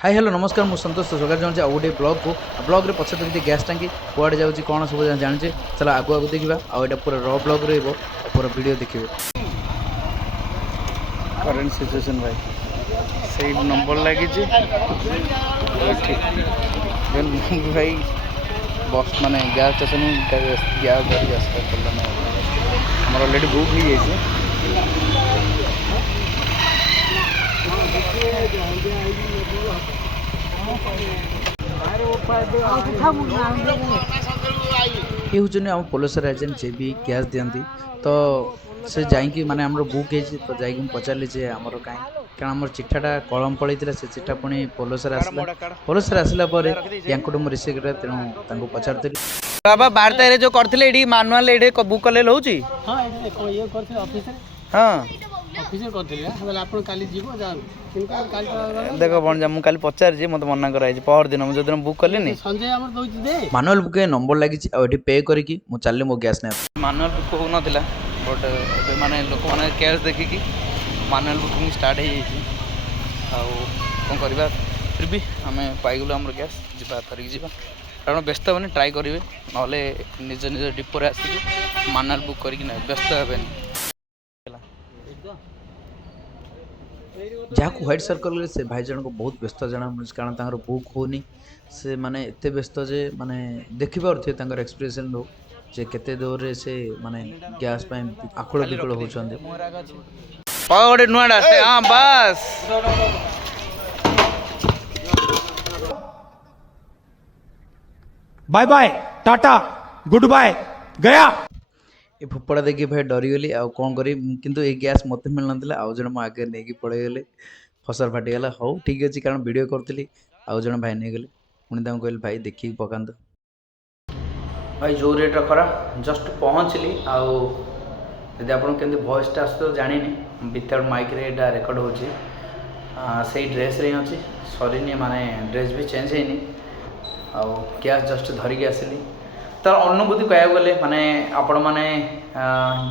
Hi hello नमस्कार मु संतोष स्वागत चाहूँगी आउ गोटे ब्लॉग को ब्लॉग रे पछे देखिए गैस टांकी कुआड़े जाऊँगी कौन सब जाने चलो आगु आगु देखा आउ पूरा र ब्लॉग रहा पूरा वीडियो देखिए करेंट सिचुएशन भाई सही नंबर लगी भाई बस माने गैस स्टेशन गैस धरिक आसला हमार ऑलरेडी बुक हो जाए ये हूँ आम पोलिसर एजेंट जे भी गैस दिखती तो से जाइए माने आमर बुक है तो जाइए पचारे जे आमर कहीं कारण आम चिठाटा कलम पलैला से चिठा पुणी पोलिसर आसला या रिसीव कर तेणु पचार बाबा 12 तारिख जो करथिले मानुआल एडी बुक कले लउची हां एडी ये करथिले ऑफिसर हां ऑफिसर करथिले हला आपण काली जीवो जान किनका काली देखो बन जा मु काली पचार जे मत मना कराई पहर दिन मु जदन बुक करले नी संजय हमर दोची दे मानुअल बुक नंबर लगी एटी पे करिकी मु चलले मो गैस ने मानुअल बुक हो नथिला बट ए माने लोक माने कैश देखि मानुअल बुकिंग स्टार्ट हे जाई आ कोन करबा फिर भी हमें पाइगलो हमर गैस जिबा करिक जिबा कारण व्यस्त हेनी ट्राए करेंगे ना निज निज डिपोरे आसिक मानुअल बुक करके व्यस्त हे जहाँ को व्हाइट सर्कल से भाई जन को बहुत व्यस्त जना मिले कारण तांकर बुक होनी से माने एते व्यस्त जे माने देखि पारथे तांकर एक्सप्रेशन रो जे केते दूर रे से माने गैस पय आकुल बिकुल होचंदे ओडे नुआडा से हां बस bye bye tata goodbye गया ये फोपड़ा देखिए भाई डरीगली आउ कौन करी किंतु ये गैस मत मिल ना आउ जन मो आगे नहीं पड़ेगले फसल फाटीगला हौ ठीक अच्छे कारण वीडियो करी आउ जन भाई नहीं गले पुणी कहली भाई देखिए पकात भाई जो रेट खरा जस्ट पहुँचली आउ यदि आप वॉइसटा आस तो जानी विदाउट माइक रे एटा रेकर्ड हो से ड्रेस रे अच्छी सरीनी माने ड्रेस भी चेंज है आउ गैस जस्ट धरिकी आसली तार अनुभूति कह गले माने आपण माने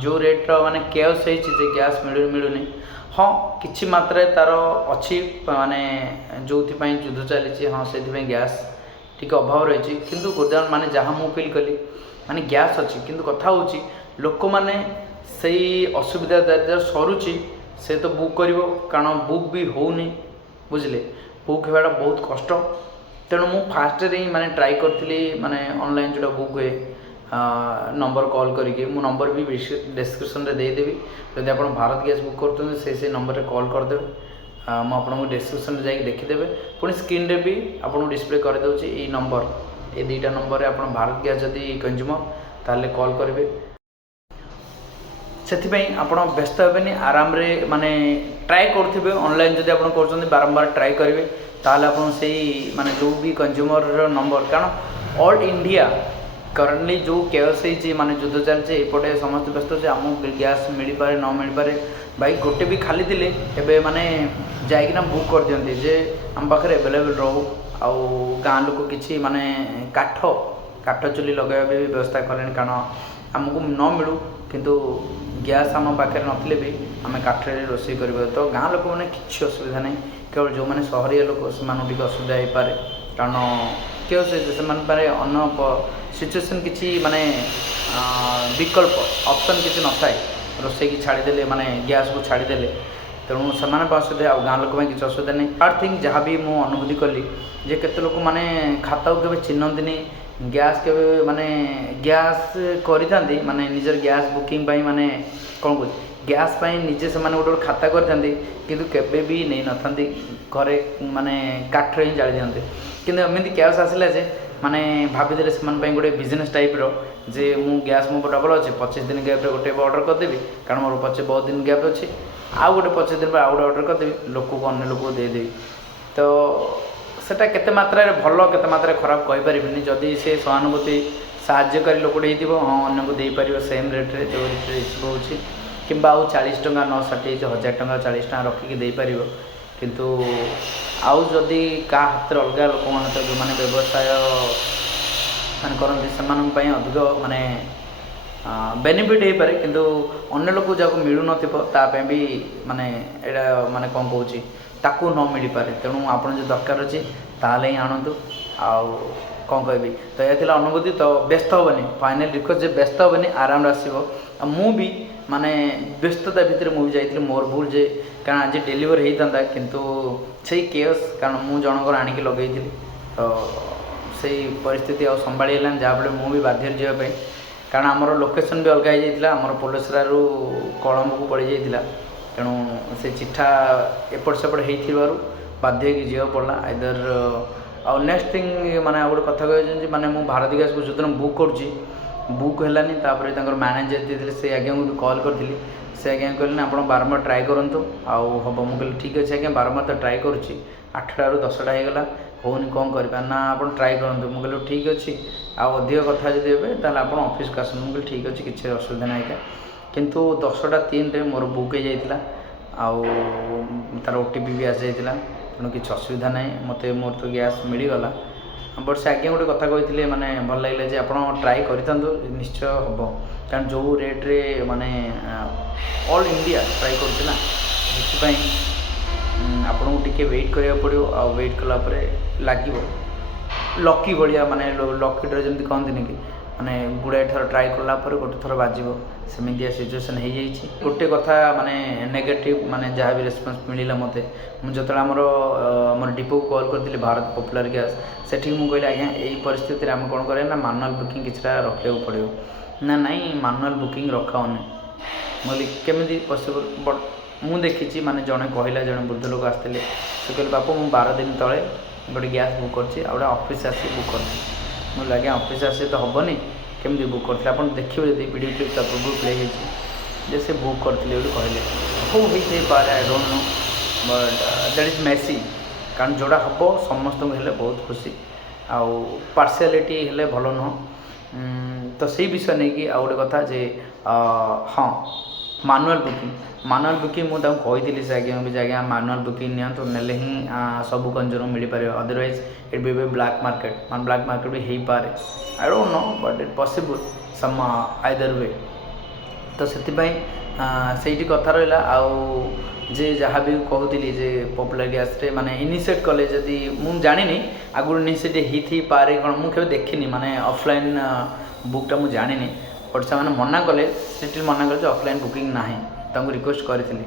जो रेट माने केयस होती गैस मिलूनी हाँ किछि मात्रा तार अच्छी माने जो युद्ध चली हाँ से गैस टी अभाव रही किंतु बर्तमान माने जहाँ मु फील कली माने गैस अच्छी किंतु कथा होची लोक माने सही असुविधा सरुची से तो बुक करिवो कारण बुक भी होनी बुझले बुक होगा बहुत कष्ट तेणु मु फास्ट रे माने ट्राई करथली माने ऑनलाइन जोटा बुक हुए नंबर कॉल करके मु नंबर भी डिस्क्रिप्शन रे दे देबी यदि आप भारत गैस बुक करते से नंबर रे कॉल कर देबे मु आपको डिस्क्रिप्शन रे जाई देखिदेबे पुणी स्क्रीन रे भी आपको डिस्प्ले कर दउची ए नंबर ए दुईटा नंबर रे आप भारत गैस जदि कंज्यूमर ताले कॉल करेंगे से आप व्यस्त हेनी आराम रे माने ट्राए करुवे ऑनलाइन जदि आप कर बारंबार ट्राए करेंगे ताल आप माने जो भी कंज्यूमर नंबर कारण ऑल इंडिया करंटली जो केयस होती माने युद्ध चलते एपटे समस्त व्यस्त अच्छे आम गैस मिल पारे न मिल पारे भाई गोटे भी खाली थिले एबे माने जाइकिना बुक कर दियंती जे आम पाखे एवेलेबल रहू आउ गाँ लोक किसी माने काठ चुली लगे भी व्यवस्था कले कारण आमको न मिलू किंतु गैस आम पाखे नथिले भी आम काठरे रोषे कर तो गाँ लोक मैंने किसी असुविधा नहीं केवल जो मैंने सहरिया लोक से असुविधा हो पारे कारण क्यों से अन्न सिचुएसन किसी माने विकल्प ऑप्शन किसी न थाए रोसे की छाड़ीदे माने गैस को छाड़ीदे तेणु से असुविधा आ गाँ लोक किसी असुविधा नहीं थर्ड थिंग जहाँ भी मुझे अनुभूति कली जे केते लोक माने खाता को केबे चिन्हती गैस के माने गैस करी माने निजर गैस बुकिंग पाई माने कौन कह गैस पाई निजे से गोटे गोटे खाता करते किंतु केबे भी नहीं नथांती घरे माने काठ ही जाली दियंते किंतु एमती गैस आसिला जे माने भाभी से गोटे बिजनेस टाइप रो जे मु गैस मो डबल अच्छे 25 दिन गैप रे गोटे ऑर्डर करदेवी कारण मोर पचे बहुत दिन गैप अच्छे आउ गोटे 25 दिन पर आउ गोटे ऑर्डर करदेवी लोक को अन्य लोक को देदेवी तो सेटा केते मात्रा रे भलो केते मात्रा रे खराब कहि परिबिनी जदी से सहानुभूति साहाय्यकारी लोकटे हेतिबो हाँ अन्य को दे परिबो सेम रेट रे जो रेट रे होछि किंबा आउ 40 टंका न 60 1000 टंका 40 टंका रखिकी दे पारिबो किंतु आउ जदि का हाथ अलग लोक हाथ जो मैंने व्यवसाय मान करती से अधिक माने बेनिफिट हो पारे किंतु अन्य लोक जहाँ मिलू नथिबो तापे भी माने एडा माने कौन कहूँ ତାକୁ ନ ମିଳିପାରେ। ତେଣୁ ଆପଣ ଯଦି ଦରକାର ଅଛି ତାହେଲେ ହିଁ ଆଣନ୍ତୁ। ଆଉ କ'ଣ କହିବି, ତ ଏହା ଥିଲା ଅନୁଭୂତି। ତ ବ୍ୟସ୍ତ ହେବନି, ଫାଇନାଲ୍ ରିକ୍ୱେଷ୍ଟ ଯେ ବ୍ୟସ୍ତ ହେବନି, ଆରାମରେ ଆସିବ। ଆଉ ମୁଁ ବି ମାନେ ବ୍ୟସ୍ତତା ଭିତରେ ମୁଁ ବି ଯାଇଥିଲି, ମୋର ଭୁଲ ଯେ କାରଣ ଆଜି ଡେଲିଭରି ହେଇଥାନ୍ତା, କିନ୍ତୁ ସେଇ କେୟସ୍ କାରଣ ମୁଁ ଜଣଙ୍କର ଆଣିକି ଲଗେଇଥିଲି, ତ ସେଇ ପରିସ୍ଥିତି ଆଉ ସମ୍ଭାଳି ହେଲାନି, ଯାହାଫଳରେ ମୁଁ ବି ବାଧ୍ୟ ଯିବା ପାଇଁ। କାରଣ ଆମର ଲୋକେସନ୍ ବି ଅଲଗା ହେଇଯାଇଥିଲା, ଆମର ପୋଲସରାରୁ କଳମ୍ବକୁ ପଡ଼ିଯାଇଥିଲା। ତେଣୁ ସେ ଚିଠା ଏପଟ ସେପଟ ହେଇଥିବାରୁ ବାଧ୍ୟ ହେଇକି ଯିବାକୁ ପଡ଼ିଲା ଆଇଦର। ଆଉ ନେକ୍ସଟ ଥିଙ୍ଗ ମାନେ ଆଉ ଗୋଟେ କଥା କହିଛନ୍ତି, ମାନେ ମୁଁ ଭାରତୀ ଗ୍ୟାସ୍କୁ ଯେଉଁଦିନ ବୁକ୍ କରୁଛି ବୁକ୍ ହେଲାନି। ତାପରେ ତାଙ୍କର ମ୍ୟାନେଜର ଦେଇଥିଲେ, ସେ ଆଜ୍ଞାଙ୍କୁ ବି କଲ୍ କରିଥିଲି, ସେ ଆଜ୍ଞା କହିଲେ ନା ଆପଣ ବାରମ୍ବାର ଟ୍ରାଏ କରନ୍ତୁ ଆଉ ହେବ। ମୁଁ କହିଲି ଠିକ୍ ଅଛି ଆଜ୍ଞା, ବାରମ୍ବାର ତ ଟ୍ରାଏ କରୁଛି, 8ଟାରୁ 10ଟା ହେଇଗଲା, ହେଉନି, କ'ଣ କରିବା ନା ଆପଣ ଟ୍ରାଏ କରନ୍ତୁ। ମୁଁ କହିଲି ଠିକ୍ ଅଛି, ଆଉ ଅଧିକ କଥା ଯଦି ହେବେ ତାହେଲେ ଆପଣ ଅଫିସକୁ ଆସନ୍ତୁ। ମୁଁ କହିଲି ଠିକ୍ ଅଛି, କିଛି ଅସୁବିଧା ନାହିଁ ଆଜ୍ଞା। କିନ୍ତୁ 10ଟା 3ରେ ମୋର ବୁକ୍ ହେଇଯାଇଥିଲା, ଆଉ ତା'ର OTP ବି ଆସିଯାଇଥିଲା। ତେଣୁ କିଛି ଅସୁବିଧା ନାହିଁ, ମୋର ତ ଗ୍ୟାସ୍ ମିଳିଗଲା। ବଟ୍ ସେ ଆଜ୍ଞା ଗୋଟେ କଥା କହିଥିଲେ, ମାନେ ଭଲ ଲାଗିଲା ଯେ ଆପଣ ଟ୍ରାଏ କରିଥାନ୍ତୁ, ନିଶ୍ଚୟ ହେବ। କାରଣ ଯେଉଁ ରେଟ୍ରେ ମାନେ ଅଲ୍ ଇଣ୍ଡିଆ ଟ୍ରାଏ କରୁଛି ନା, ସେଥିପାଇଁ ଆପଣଙ୍କୁ ଟିକେ ୱେଟ୍ କରିବାକୁ ପଡ଼ିବ। ଆଉ ୱେଟ୍ କଲା ପରେ ଲାଗିବ ଲକି ଭଳିଆ, ମାନେ ଲକି ଡ୍ର ଯେମିତି କହନ୍ତିନି କି, ମାନେ ଗୁଡ଼ାଏ ଥର ଟ୍ରାଏ କଲା ପରେ ଗୋଟେ ଥର ବାଜିବ, ସେମିତିଆ ସିଚୁଏସନ୍ ହେଇଯାଇଛି। ଗୋଟେ କଥା ମାନେ ନେଗେଟିଭ୍, ମାନେ ଯାହା ବି ରେସ୍ପନ୍ସ ମିଳିଲା ମୋତେ, ମୁଁ ଯେତେବେଳେ ଆମର ଡିପୋକୁ କଲ୍ କରିଥିଲି ଭାରତ ପପୁଲାର ଗ୍ୟାସ୍, ସେଠିକି ମୁଁ କହିଲି ଆଜ୍ଞା ଏଇ ପରିସ୍ଥିତିରେ ଆମେ କ'ଣ କରିବା ନା ମାନୁଆଲ୍ ବୁକିଂ କିଛିଟା ରଖିବାକୁ ପଡ଼ିବ। ନା ନାଇଁ ମାନୁଆଲ୍ ବୁକିଂ ରଖାଉନି। ମୁଁ କହିଲି କେମିତି ପସିବଲ୍? ବଟ୍ ମୁଁ ଦେଖିଛି, ମାନେ ଜଣେ କହିଲା, ଜଣେ ବୃଦ୍ଧ ଲୋକ ଆସିଥିଲେ, ସେ କହିଲେ ବାପୁ ମୁଁ 12 ଦିନ ତଳେ ଗୋଟେ ଗ୍ୟାସ୍ ବୁକ୍ କରିଛି, ଆଉ ଗୋଟେ ଅଫିସ୍ ଆସି ବୁକ୍ କରିଛି। ମୁଁ କହିଲି ଆଜ୍ଞା ଅଫିସ୍ ଆସି ତ ହେବନି, କେମିତି ବୁକ୍ କରିଥିଲେ? ଆପଣ ଦେଖିବେ ଯଦି ଭିଡ଼ିଓ କ୍ଲିପ୍ ତା ପୂର୍ବରୁ ପ୍ଲେ ହେଇଛି ଯେ ସେ ବୁକ୍ କରିଥିଲେ ବୋଲି କହିଲେ। ହଉ ହେଇଥାଇପାରେ, I don't know, but that is messy. କାରଣ ଯେଉଁଟା ହେବ ସମସ୍ତଙ୍କୁ ହେଲେ ବହୁତ ଖୁସି, ଆଉ ପାର୍ସିଆଲିଟି ହେଲେ ଭଲ ନୁହଁ। ତ ସେଇ ବିଷୟ ନେଇକି ଆଉ ଗୋଟେ କଥା ଯେ ହଁ, ମାନୁଆଲ୍ ବୁକିଂ ମୁଁ ତାଙ୍କୁ କହିଥିଲି, ସେ ଆଜ୍ଞା ବି ଯେ ଆଜ୍ଞା ମାନୁଆଲ୍ ବୁକିଂ ନିଅନ୍ତୁ, ନେଲେ ହିଁ ସବୁ କଞ୍ଜୁମର ମିଳିପାରିବ। ଅଦରୱାଇଜ୍ ଇଟ୍ ବି ବ୍ଲାକ୍ ମାର୍କେଟ୍, ମାନେ ବ୍ଲାକ୍ ମାର୍କେଟ୍ ବି ହେଇପାରେ, I don't know, but eat possible SUM either we. ତ ସେଥିପାଇଁ ସେଇଠି କଥା ରହିଲା। ଆଉ ଯେ ଯାହା ବି କହୁଥିଲି ଯେ ପପୁଲାର ଗ୍ୟାସ୍ରେ ମାନେ ଇନିସିଏଟ୍ କଲେ, ଯଦି ମୁଁ ଜାଣିନି ଆଗରୁ ଇନିସିଏଟ୍ ହେଇଥାଇପାରେ କ'ଣ, ମୁଁ କେବେ ଦେଖିନି, ମାନେ ଅଫଲାଇନ୍ ବୁକ୍ଟା ମୁଁ ଜାଣିନି। ବଟ୍ ସେମାନେ ମନା କଲେ, ଷ୍ଟ୍ରିକ୍ଟଲି ମନା କଲେ ଯେ ଅଫଲାଇନ୍ ବୁକିଂ ନାହିଁ। ତାଙ୍କୁ ରିକ୍ୱେଷ୍ଟ କରିଥିଲି,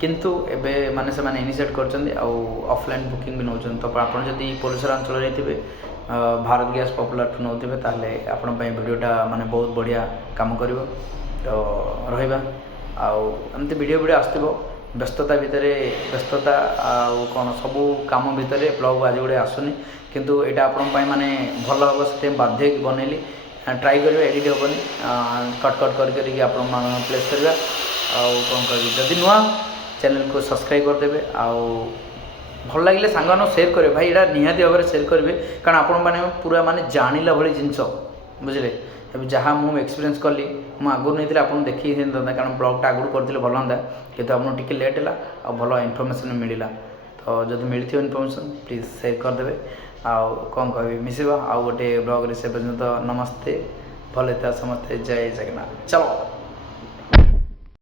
କିନ୍ତୁ ଏବେ ମାନେ ସେମାନେ ଇନିସିଏଟ୍ କରିଛନ୍ତି ଆଉ ଅଫଲାଇନ୍ ବୁକିଂ ବି ନେଉଛନ୍ତି। ତ ଆପଣ ଯଦି ପୋଲସରା ଅଞ୍ଚଳରେ ଥିବେ, ଭାରତ ଗ୍ୟାସ୍ ପପୁଲାରଠୁ ନେଉଥିବେ, ତାହେଲେ ଆପଣଙ୍କ ପାଇଁ ଭିଡ଼ିଓଟା ମାନେ ବହୁତ ବଢ଼ିଆ କାମ କରିବ। ତ ରହିବା, ଆଉ ଏମିତି ଭିଡ଼ିଓ ଆସୁଥିବ। ବ୍ୟସ୍ତତା ଆଉ କ'ଣ ସବୁ କାମ ଭିତରେ ବ୍ଲଗ୍ ଆଜି ଗୋଟେ ଆସୁନି, କିନ୍ତୁ ଏଇଟା ଆପଣଙ୍କ ପାଇଁ ମାନେ ଭଲ ହେବ, ସେଥିପାଇଁ ବାଧ୍ୟ ହେଇକି ବନେଇଲି। ଟ୍ରାଏ କରିବା, ଏଡ଼ିଟ୍ ହେବନି, କଟ୍ କରିକି ଆପଣମାନଙ୍କୁ ପ୍ଲେସ୍ କରିବା। ଆଉ କ'ଣ କହିବି, ଯଦି ନୂଆ ଚ୍ୟାନେଲ୍କୁ ସବସ୍କ୍ରାଇବ୍ କରିଦେବେ, ଆଉ ଭଲ ଲାଗିଲେ ସାଙ୍ଗମାନଙ୍କୁ ସେୟାର କରିବେ। ଭାଇ ଏଇଟା ନିହାତି ଭାବରେ ସେୟାର କରିବେ, କାରଣ ଆପଣମାନେ ପୁରା ମାନେ ଜାଣିଲା ଭଳି ଜିନିଷ, ବୁଝିଲେ। ଏବେ ଯାହା ମୁଁ ଏକ୍ସପିରିଏନ୍ସ କଲି, ମୁଁ ଆଗରୁ ନେଇଥିଲି ଆପଣଙ୍କୁ ଦେଖେଇ ହେଇଥାନ୍ତା, କାରଣ ବ୍ଲଗ୍ଟା ଆଗରୁ କରିଥିଲେ ଭଲ ହୁଅନ୍ତା, କିନ୍ତୁ ଆପଣଙ୍କୁ ଟିକେ ଲେଟ୍ ହେଲା, ଆଉ ଭଲ ଇନଫର୍ମେସନ୍ ମିଳିଲା। ତ ଯଦି ମିଳିଥିବ ଇନଫର୍ମେସନ୍ ପ୍ଲିଜ୍ ସେୟାର କରିଦେବେ। ଆଉ କ'ଣ କହିବି, ମିଶିବା ଆଉ ଗୋଟେ ବ୍ଲଗ୍ରେ। ସେ ପର୍ଯ୍ୟନ୍ତ ନମସ୍ତେ, ଭଲ ଥା ସମସ୍ତେ, ଜୟ ଜଗନ୍ନାଥ। ଚାଲ।